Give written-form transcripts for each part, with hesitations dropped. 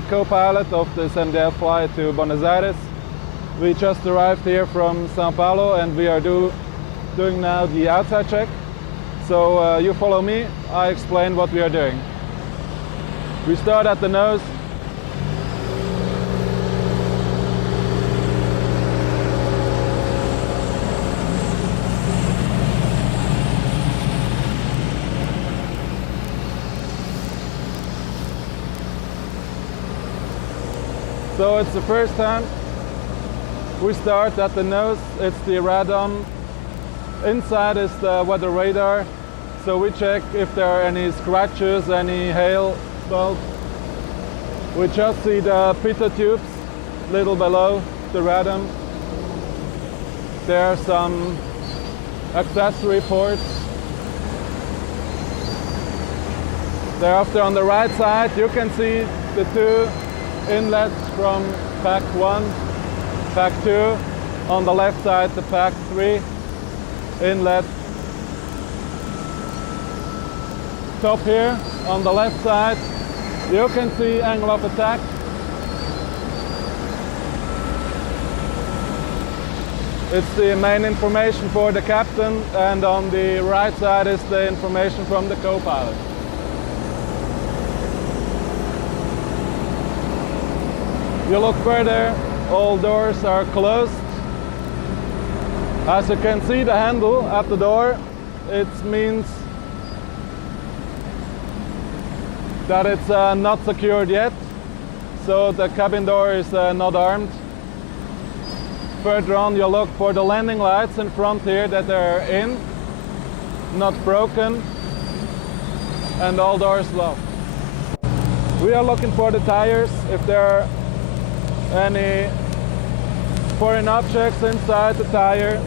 the co-pilot of this MD-11 flight to Buenos Aires. We just arrived here from São Paulo and we are doing now the outside check. So you follow me, I explain what we are doing. We start at the nose. So it's the first time we start at the nose. It's the radome. Inside is the weather radar. So we check if there are any scratches, any hail bolts. We just see the pitot tubes little below the radome. There are some accessory ports. Thereafter on the right side you can see the two inlets from pack 1, pack 2. On the left side the pack 3 inlet. Top here on the left side you can see angle of attack. It's the main information for the captain, and on the right side is the information from the co-pilot. You look further, all doors are closed. As you can see, the handle at the door, it means that it's not secured yet, so the cabin door is not armed. Further on you look for the landing lights in front here, that they're in, not broken, and all doors locked. We are looking for the tires, if there are any foreign objects inside the tire.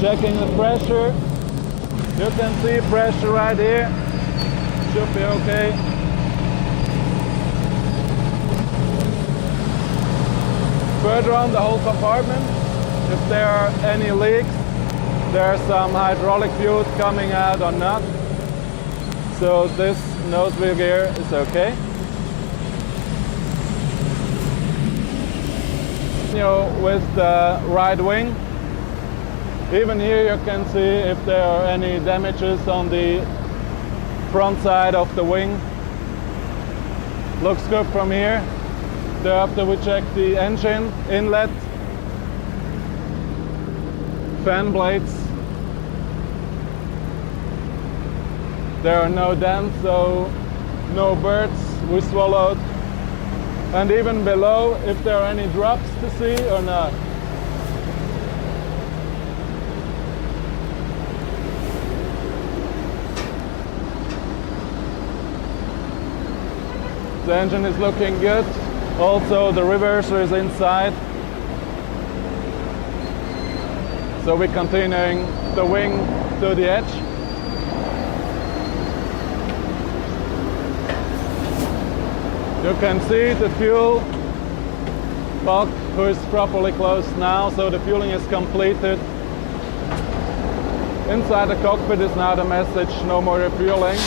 Checking the pressure. You can see pressure right here. Should be okay. Further on the whole compartment, if there are any leaks, there's some hydraulic fluid coming out or not. So this nose wheel gear is okay. With the right wing, even here you can see if there are any damages on the front side of the wing. Looks good from here. Thereafter we check the engine inlet, fan blades. There are no dents, so no birds we swallowed. And even below, if there are any drops to see or not. The engine is looking good. Also the reverser is inside. So we're continuing the wing to the edge. You can see the fuel bulk is properly closed now, so the fueling is completed. Inside the cockpit is now the message, no more refueling.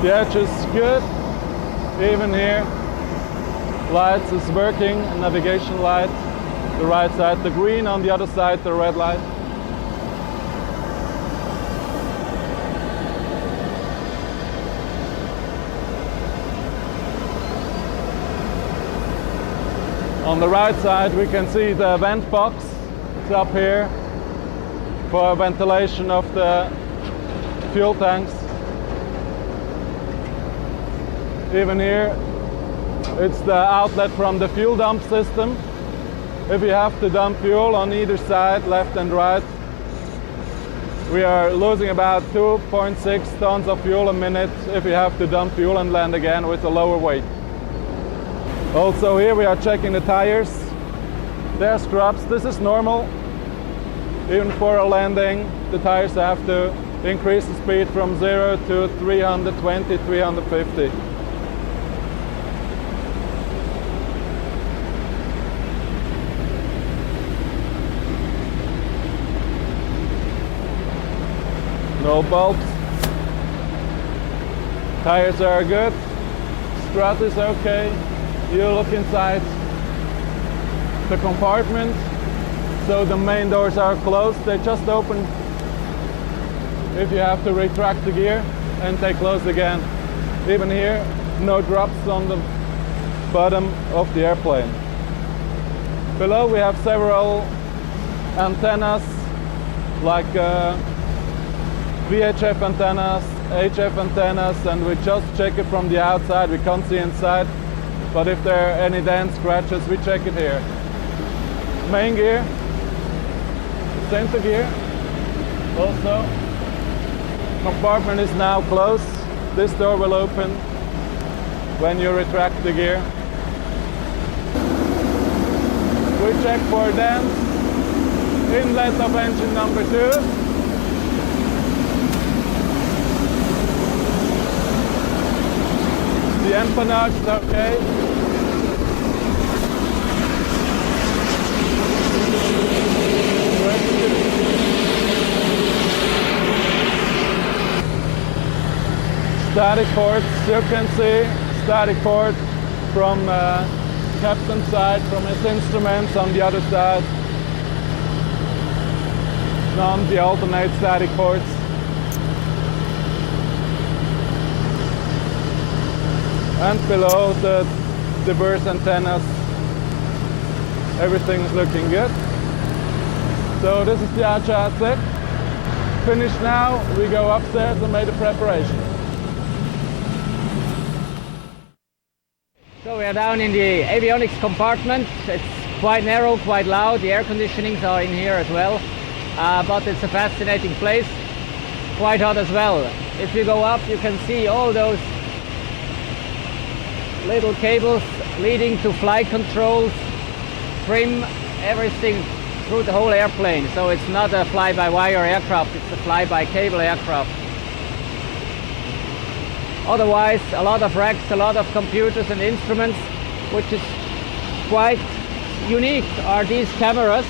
The edge is good, even here. Lights is working, navigation light, the right side, the green, on the other side the red light. On the right side we can see the vent box. It's up here for ventilation of the fuel tanks. Even here it's the outlet from the fuel dump system. If you have to dump fuel on either side, left and right, we are losing about 2.6 tons of fuel a minute if you have to dump fuel and land again with a lower weight. Also here we are checking the tires. They're scrubs. This is normal. Even for a landing, the tires have to increase the speed from 0 to 320, 350. No bulbs. Tires are good. Strut is okay. You look inside the compartment. So the main doors are closed. They just open if you have to retract the gear, and they close again. Even here, no drops on the bottom of the airplane. Below we have several antennas, like VHF antennas, HF antennas, and we just check it from the outside. We can't see inside, but if there are any dents, scratches, we check it here. Main gear, center gear, also. Compartment is now closed. This door will open when you retract the gear. We check for dents, inlet of engine number 2. The empennage is okay. Static ports, you can see static port from captain's side, from his instruments on the other side. None, the alternate static ports. And below the diverse antennas, everything's looking good. So this is the outside set. Finished now, we go upstairs and make the preparation. So we are down in the avionics compartment. It's quite narrow, quite loud. The air conditionings are in here as well. But it's a fascinating place. Quite hot as well. If you go up, you can see all those little cables leading to flight controls, trim, everything through the whole airplane. So it's not a fly-by-wire aircraft, it's a fly-by-cable aircraft. Otherwise, a lot of racks, a lot of computers and instruments. Which is quite unique are these cameras.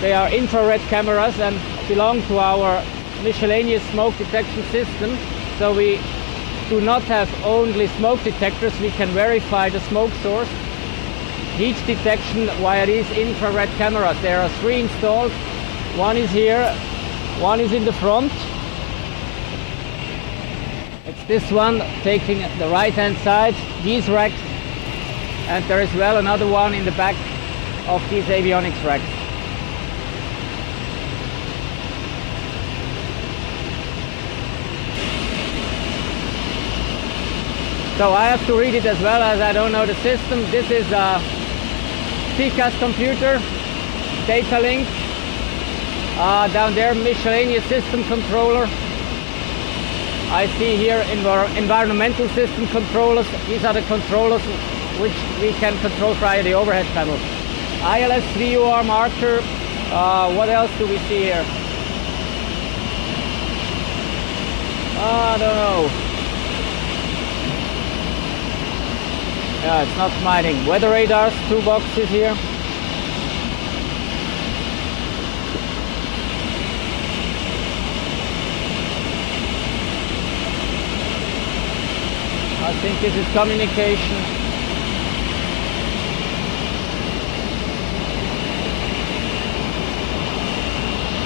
They are infrared cameras and belong to our miscellaneous smoke detection system. So we do not have only smoke detectors, we can verify the smoke source, heat detection via these infrared cameras. There are 3 installed. One is here, one is in the front. It's this one taking the right hand side, these racks, and there is well another one in the back of these avionics racks. So I have to read it as well, as I don't know the system. This is a TCAS computer, data link. Down there, miscellaneous system controller. I see here environmental system controllers. These are the controllers which we can control via the overhead panel. ILS VUR marker. What else do we see here? I don't know. Yeah, it's not mining. Weather radars, 2 boxes here. I think this is communication.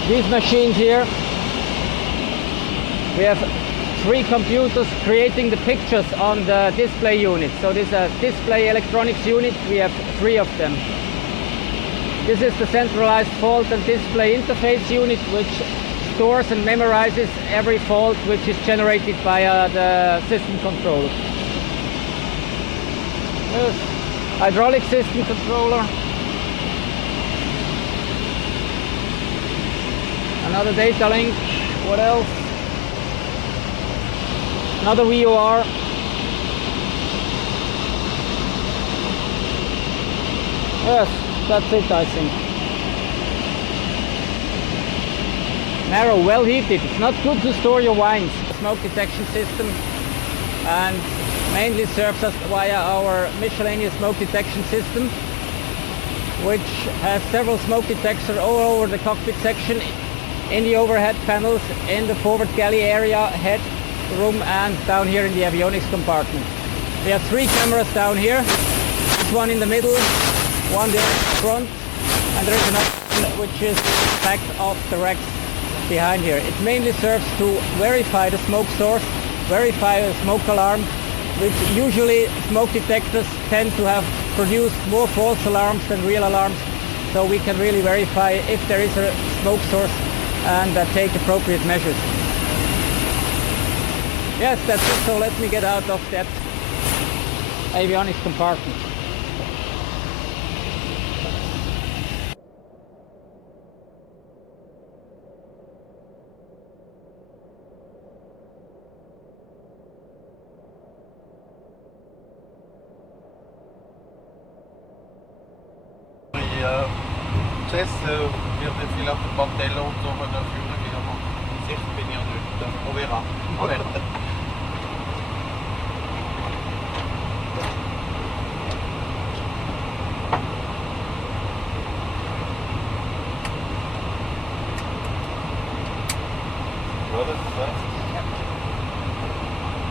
These machines here, we have 3 computers creating the pictures on the display unit. So this is a display electronics unit. We have 3 of them. This is the centralized fault and display interface unit, which stores and memorizes every fault which is generated by the system controller. Yes. Hydraulic system controller. Another data link. What else? Another VUR. Yes, that's it, I think. Narrow, well heated. It's not good to store your wines. Smoke detection system, and mainly serves us via our miscellaneous smoke detection system, which has several smoke detectors all over the cockpit section, in the overhead panels, in the forward galley area, head room, and down here in the avionics compartment. We have 3 cameras down here. This one in the middle, one there in front, and there is another one which is back off the racks behind here. It mainly serves to verify the smoke source, verify a smoke alarm, which usually smoke detectors tend to have produced more false alarms than real alarms, so we can really verify if there is a smoke source and take appropriate measures. Yes, that's it, so let me get out of that avionics compartment. Chess wird jetzt vielleicht ein paar Teller und so von der Führung wieder machen. Sicher bin ich ja nicht. On verra. On verra. Brother, first. Yep.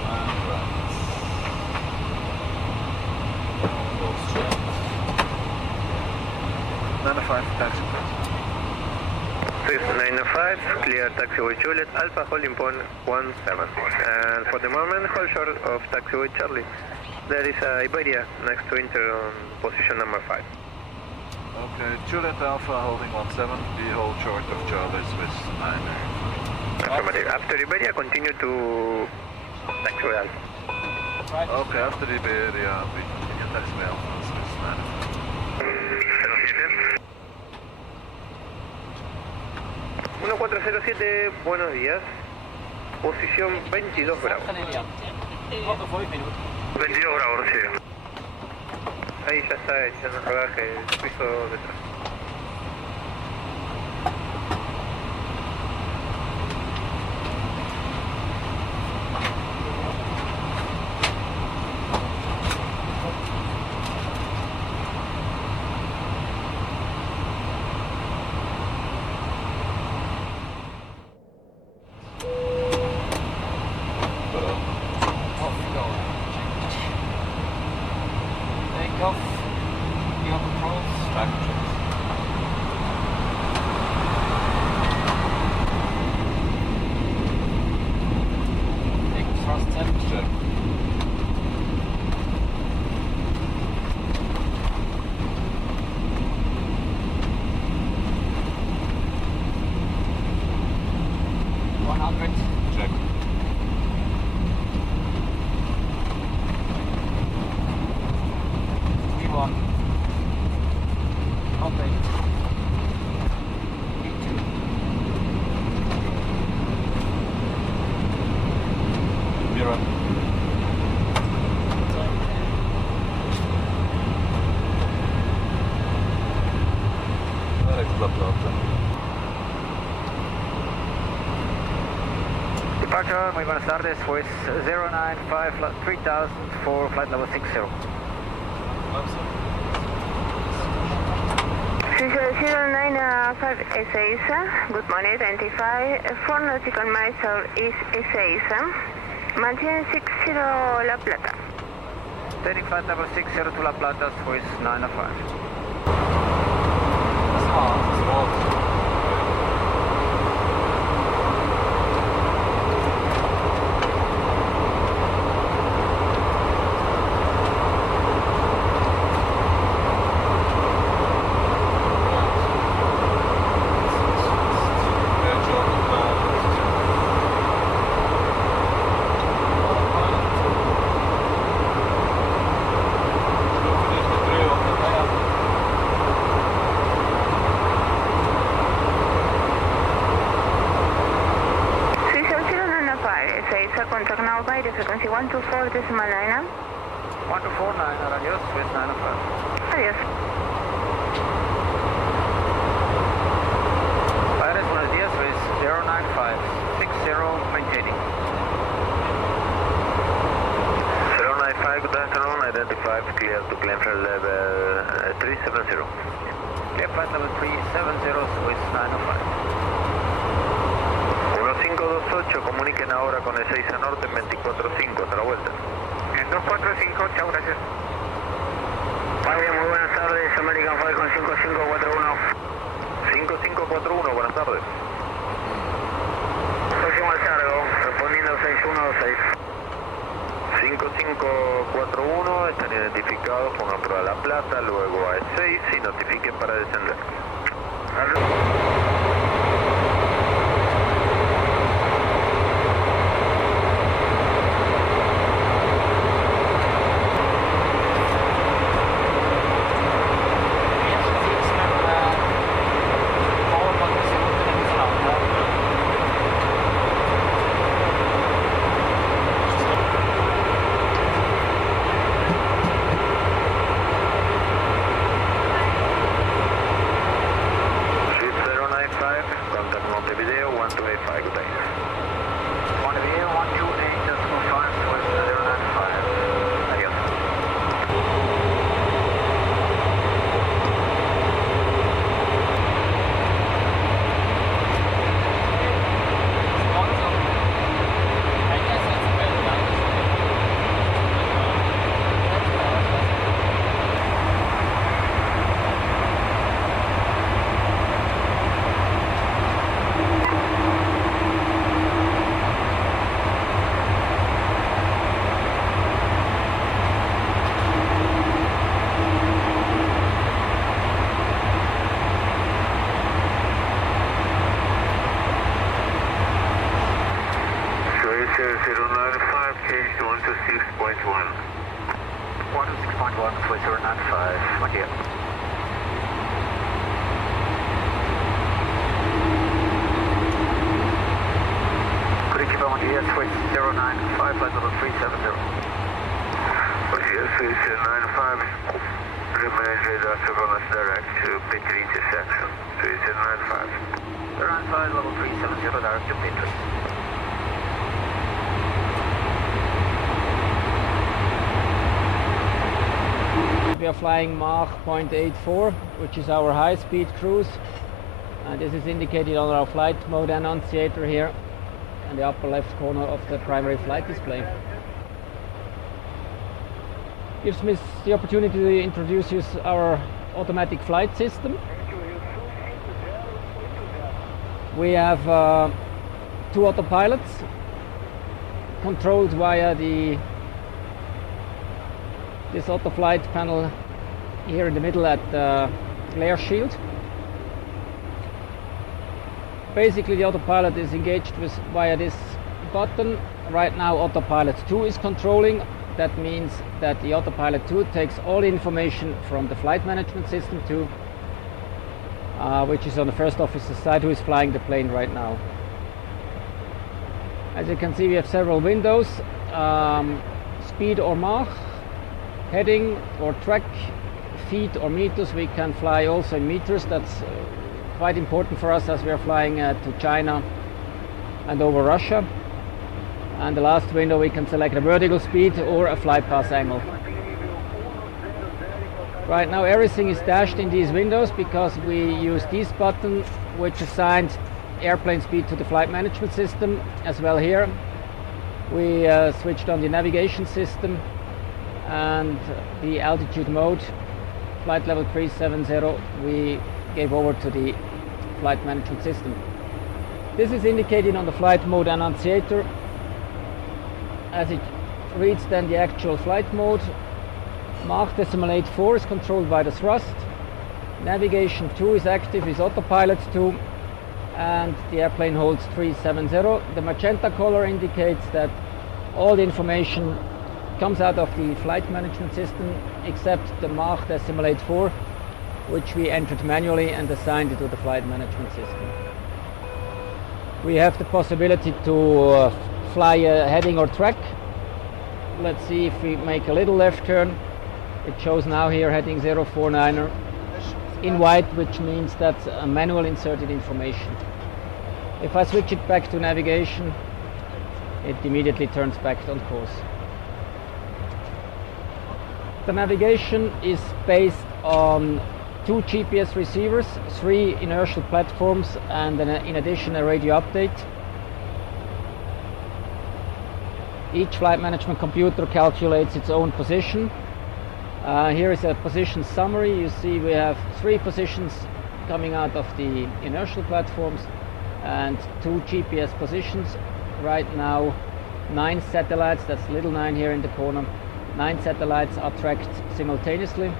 And right. Almost checked. 95, taxi. 95, clear taxiway Juliet, Alpha holding point 17. And for the moment, hold short of taxiway Charlie. There is a Iberia next to Inter on position number 5. Okay, Juliet Alpha holding 17, be hold short of Charlie Swiss 9. Affirmative. After Iberia, continue to taxiway Alpha. Okay, after Iberia, we continue taxiway Alpha Swiss 9. 1407, buenos días. Posición 22 grados. 22 grados, sí. Ahí ya está echando el rodaje el piso detrás. Departure, muy buenas tardes, pues 095 3000 for flight level 60. 095 Ezeiza, good morning, identify 4 nautical miles south east Ezeiza, maintain 60 La Plata. Taking flight level 60 to La Plata, Swiss 905. Contact now by the frequency 124.9. 1249, adios, Swiss 905. Adiós. Padres, buenos días, Swiss 095, 60, maintaining. 095, good afternoon, identify clear to claim flight level 370. Clear flight level 370, Swiss 905. 8, comuniquen ahora con el 6 a norte en 24.5, hasta la vuelta. En 245, chao, gracias. Vaya, muy buenas tardes, American Falcon 5541. 5541, buenas tardes. Próximo al cargo, respondiendo 6126. 5541, están identificados, pongan prueba La Plata, luego a E6 y notifiquen para descender. We are flying Mach 0.84, which is our high-speed cruise, and this is indicated on our flight mode annunciator here in the upper left corner of the primary flight display. Gives me the opportunity to introduce you to our automatic flight system. We have two autopilots controlled via this autoflight panel here in the middle at the glare shield. Basically, the autopilot is engaged via this button. Right now, autopilot 2 is controlling. That means that the autopilot 2 takes all information from the flight management system 2, which is on the first officer's side, who is flying the plane right now. As you can see, we have several windows: speed or Mach, heading or track, feet or meters. We can fly also in meters. That's quite important for us as we are flying to China and over Russia. And the last window, we can select a vertical speed or a flight path angle. Right now everything is dashed in these windows because we use this button, which assigns airplane speed to the flight management system. As well here we switched on the navigation system and the altitude mode, flight level 370, we gave over to the flight management system. This is indicated on the flight mode annunciator. As it reads then the actual flight mode, Mach 0.84 is controlled by the thrust, navigation 2 is active, is autopilot 2, and the airplane holds 370. The magenta color indicates that all the information comes out of the flight management system except the Mach 0.84, which we entered manually and assigned it to the flight management system. We have the possibility to fly a heading or track. Let's see if we make a little left turn. It shows now here heading 049er in white, which means that's a manual inserted information. If I switch it back to navigation, it immediately turns back on course. The navigation is based on 2 GPS receivers, 3 inertial platforms, and in addition a radio update. Each flight management computer calculates its own position. Here is a position summary. You see we have 3 positions coming out of the inertial platforms and 2 GPS positions. Right now 9 satellites, that's little 9 here in the corner, 9 satellites are tracked simultaneously.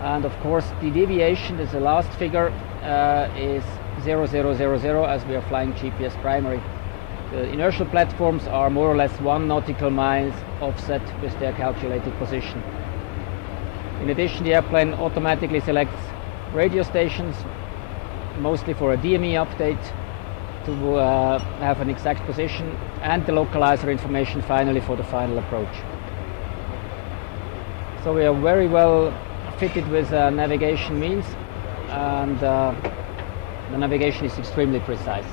And of course the deviation, is the last figure, is 0000 as we are flying GPS primary. The inertial platforms are more or less 1 nautical miles offset with their calculated position. In addition, the airplane automatically selects radio stations, mostly for a DME update, to have an exact position, and the localizer information finally for the final approach. So we are very well fitted with navigation means, and the navigation is extremely precise.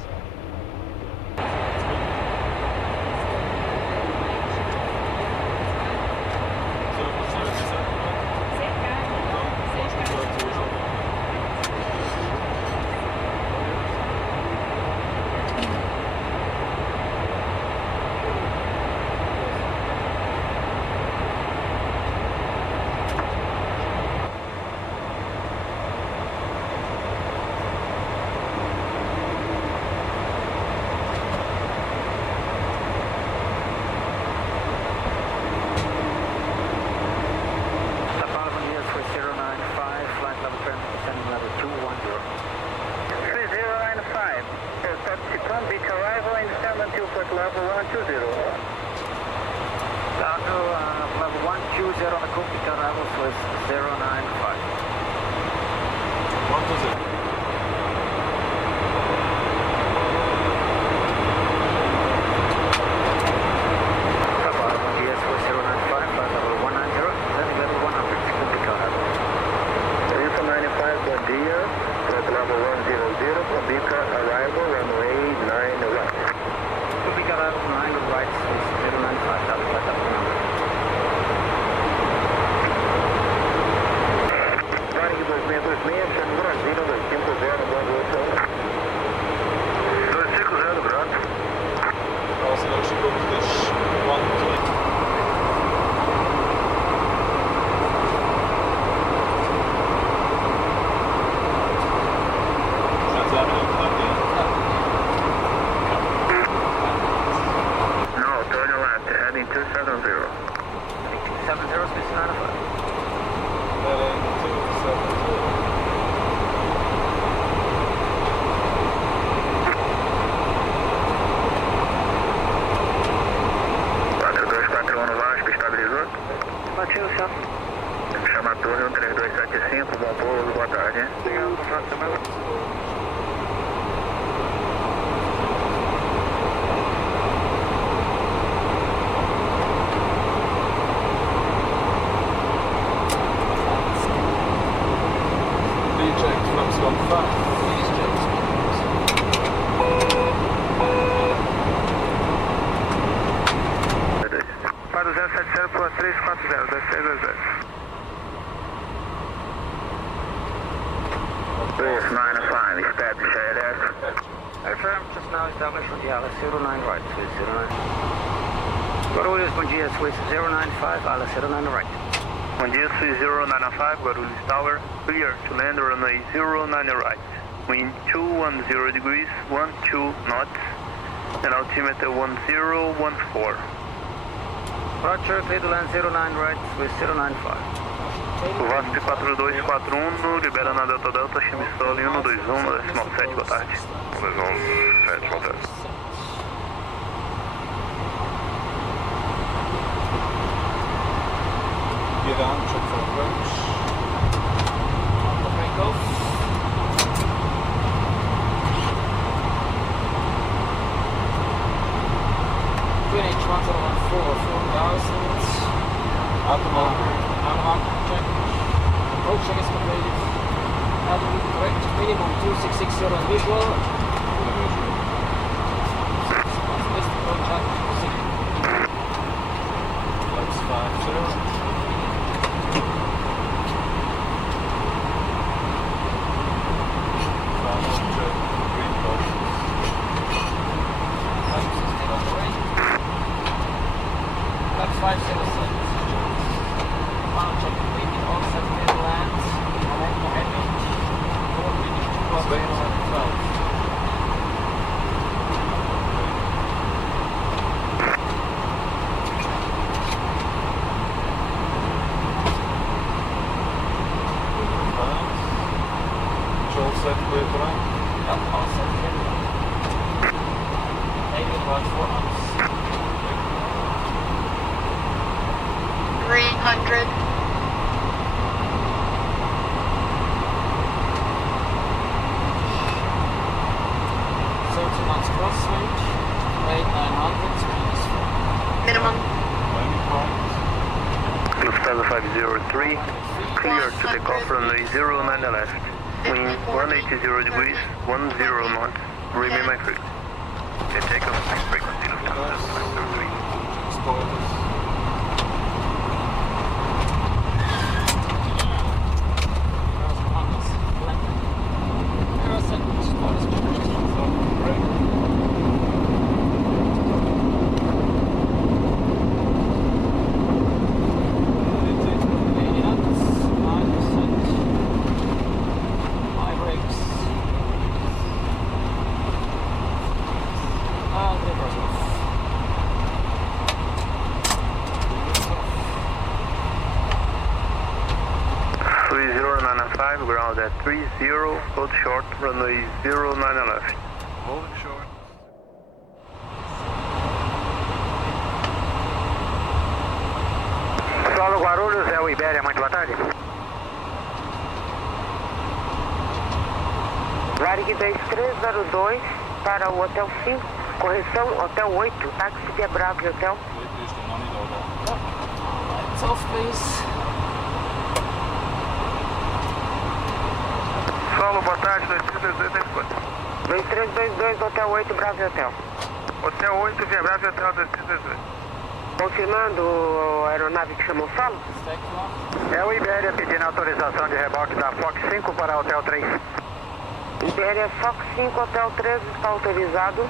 Tower, clear to land runway 09 right. Wind 210 degrees, 12 knots, and altimeter 1014. Roger, clear to land 09 right with 095. VASP 4241, libera na Delta Delta, chame solo 121, decimal 7, boa tarde. 121, 7, boa tarde. Get on, check for approach. Break off. QNH 1014, 4000. Automatic check. Approach check is completed. Altitude correct. Minimum 2660 on visual. List approach altitude 6. Flaps 50. 600. 30 knots crosswind, rate 900, speed is Minimum. Lufthansa 503, clear to take off runway 09 left. Wind 180 degrees, 10 knots. Remain my frequency. Okay, take off next frequency, Lufthansa 503. Spoilers. Ground at 30, hold short, runway 09 left. Holding short. Solo Guarulhos, é o Ibéria, muito boa tarde. Varig 2302 para o Hotel 5, correção Hotel 8, táxi de Bravo Hotel. Lights off, please. Solo, boa tarde, 2322, 2322 Hotel 8, Bravo Hotel. Hotel 8, via Bravo Hotel 2322. Confirmando a aeronave que chamou Solo? É o Ibéria pedindo autorização de reboque da Fox 5 para Hotel 3. Ibéria Fox 5 Hotel 3 está autorizado.